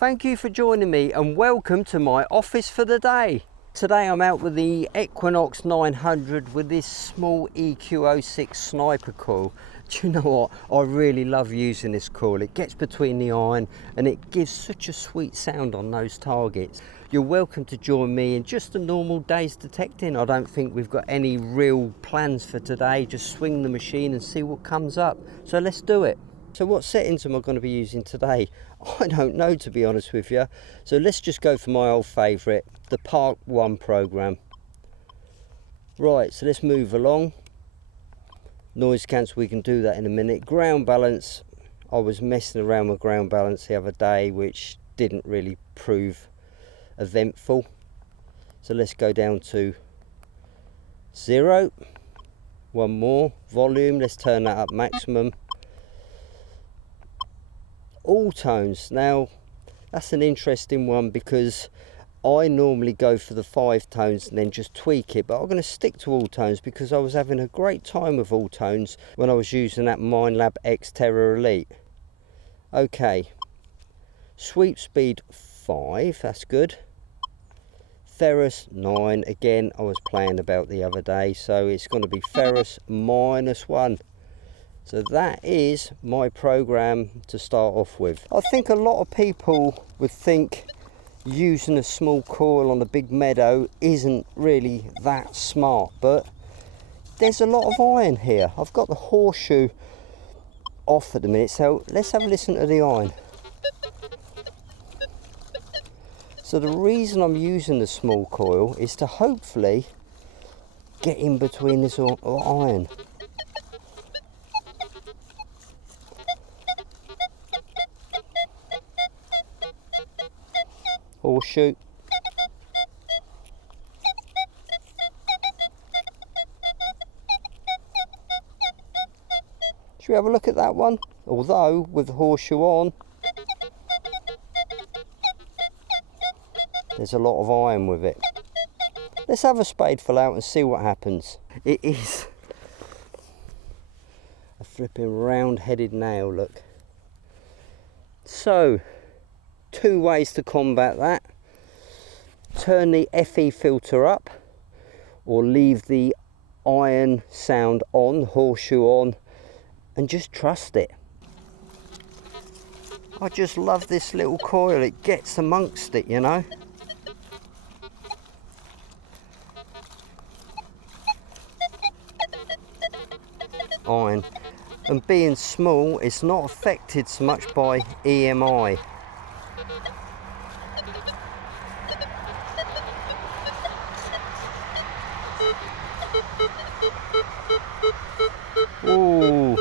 Thank you for joining me and welcome to my office for the day. Today I'm out with the Equinox 900 with this small EQ06 sniper coil. Do you know what? I really love using this coil. It gets between the iron and it gives such a sweet sound on those targets. You're welcome to join me in just a normal day's detecting. I don't think we've got any real plans for today. Just swing the machine and see what comes up. So let's do it. So what settings am I going to be using today? I don't know, to be honest with you. So let's just go for my old favourite, the Part 1 program. Right, so let's move along. Noise cancel, we can do that in a minute. Ground balance, I was messing around with ground balance the other day, which didn't really prove eventful. So let's go down to 0. One more. Volume, let's turn that up maximum. All tones. Now that's an interesting one because I normally go for the 5 tones and then just tweak it, but I'm going to stick to all tones because I was having a great time with all tones when I was using that Minelab X Terra Elite. Okay, sweep speed 5, that's good. Ferrous 9, again I was playing about the other day, so it's going to be ferrous -1. So that is my program to start off with. I think a lot of people would think using a small coil on a big meadow isn't really that smart, but there's a lot of iron here. I've got the horseshoe off at the minute, so let's have a listen to the iron. So the reason I'm using the small coil is to hopefully get in between this iron. Horseshoe. Should we have a look at that one? Although with the horseshoe on, there's a lot of iron with it. Let's have a spadeful out and see what happens. It is a flipping round-headed nail, look. So 2 ways to combat that. Turn the FE filter up or leave the iron sound on, horseshoe on, and just trust it. I just love this little coil, it gets amongst it, you know. Iron, and being small, it's not affected so much by EMI. Ooh,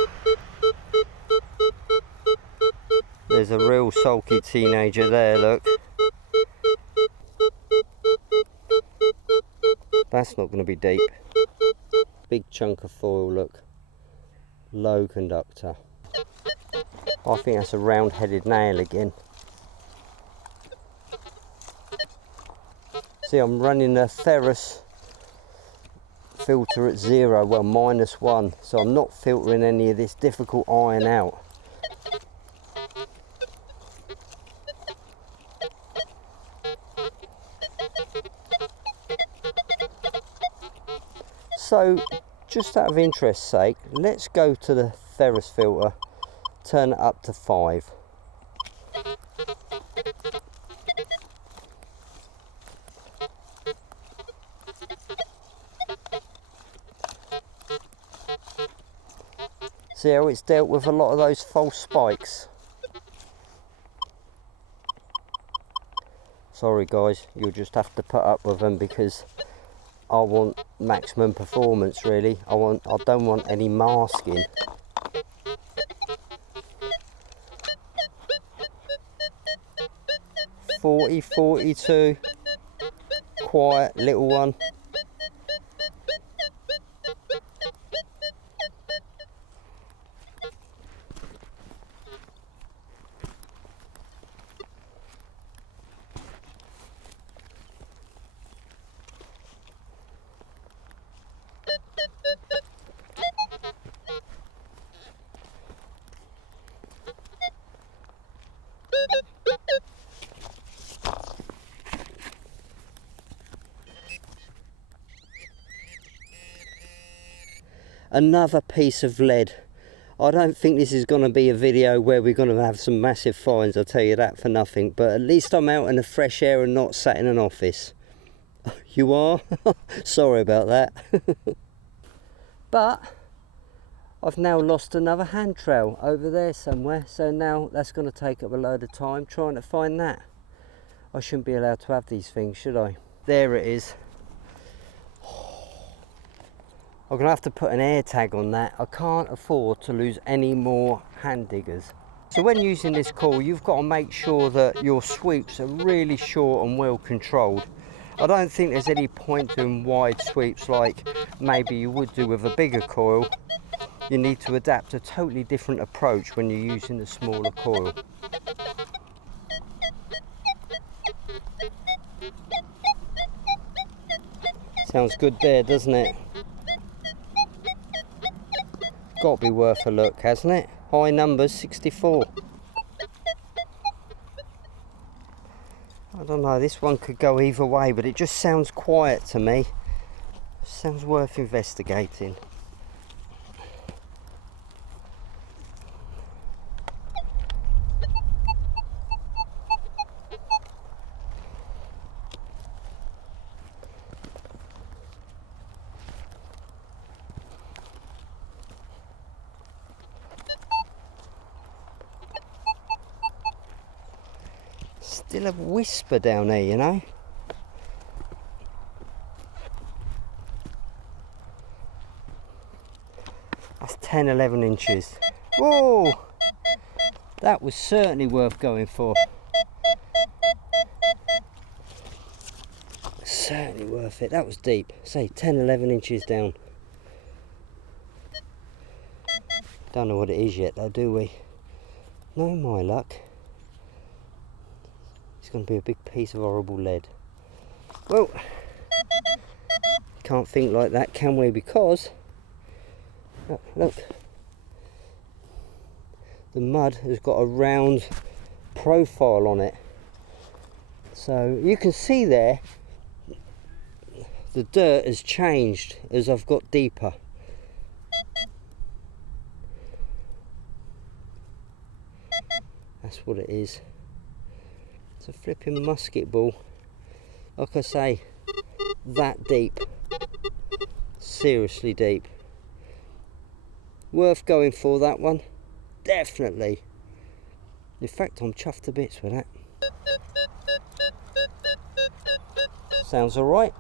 there's a real sulky teenager there, look. That's not going to be deep. Big chunk of foil, look. Low conductor. I think that's a round-headed nail again. See, I'm running a ferrous filter at 0, well -1, so I'm not filtering any of this difficult iron out. So just out of interest's sake, let's go to the ferrous filter, turn it up to 5. See how it's dealt with a lot of those false spikes. Sorry guys, you'll just have to put up with them because I want maximum performance really. I don't want any masking. .40, 42, quiet little one. another piece of lead. I don't think this is going to be a video where we're going to have some massive finds, I'll tell you that for nothing, but at least I'm out in the fresh air and not sat in an office. You are? Sorry about that. But I've now lost another hand trail over there somewhere, so now that's going to take up a load of time trying to find that. I shouldn't be allowed to have these things, should I? There it is. I'm going to have to put an air tag on that. I can't afford to lose any more hand diggers. So when using this coil, you've got to make sure that your sweeps are really short and well controlled. I don't think there's any point doing wide sweeps like maybe you would do with a bigger coil. You need to adapt a totally different approach when you're using the smaller coil. Sounds good there, doesn't it? Got to be worth a look, hasn't it? High numbers, 64. I don't know, this one could go either way, but it just sounds quiet to me. Sounds worth investigating. Still a whisper down there, you know. That's 10-11 inches. Whoa! That was certainly worth going for. Certainly worth it. That was deep. Say 10-11 inches down. Don't know what it is yet though, do we? No, my luck. It's going to be a big piece of horrible lead. Well, can't think like that, can we? Because look, the mud has got a round profile on it, so you can see there the dirt has changed as I've got deeper. That's what it is. It's a flipping musket ball. Like I say, that deep. Seriously deep. Worth going for that one. Definitely. In fact, I'm chuffed to bits with that. Sounds alright.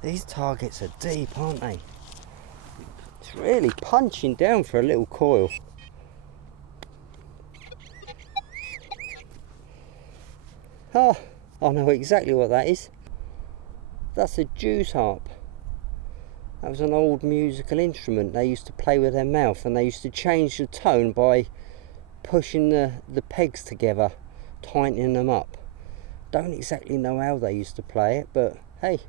These targets are deep, aren't they? It's really punching down for a little coil. Oh, I know exactly what that is. That's a Deus harp. That was an old musical instrument they used to play with their mouth, and they used to change the tone by pushing the pegs together, tightening them up. Don't exactly know how they used to play it, but hey,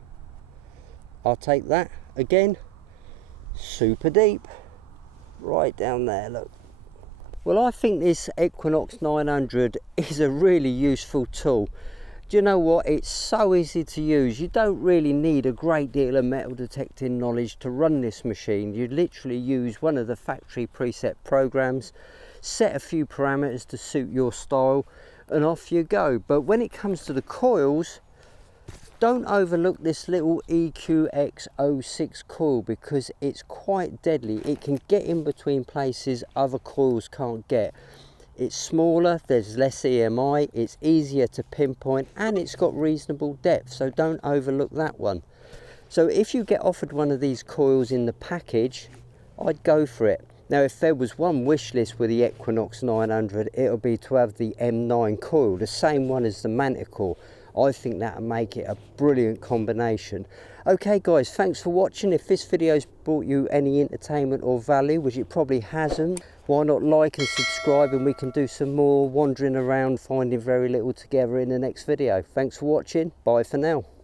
I'll take that. Again, super deep, right down there, look. Well, I think this Equinox 900 is a really useful tool. Do you know what? It's so easy to use. You don't really need a great deal of metal detecting knowledge to run this machine. You literally use one of the factory preset programs, set a few parameters to suit your style, and off you go. But when it comes to the coils, don't overlook this little EQX06 coil, because it's quite deadly. It can get in between places other coils can't get. It's smaller, there's less EMI, it's easier to pinpoint, and it's got reasonable depth, so don't overlook that one. So if you get offered one of these coils in the package, I'd go for it. Now, if there was one wish list with the Equinox 900, it'll be to have the M9 coil, the same one as the Manticore. I think that'll make it a brilliant combination. Okay guys, thanks for watching. If this video's brought you any entertainment or value, which it probably hasn't, why not like and subscribe, and we can do some more wandering around finding very little together in the next video. Thanks for watching. Bye for now.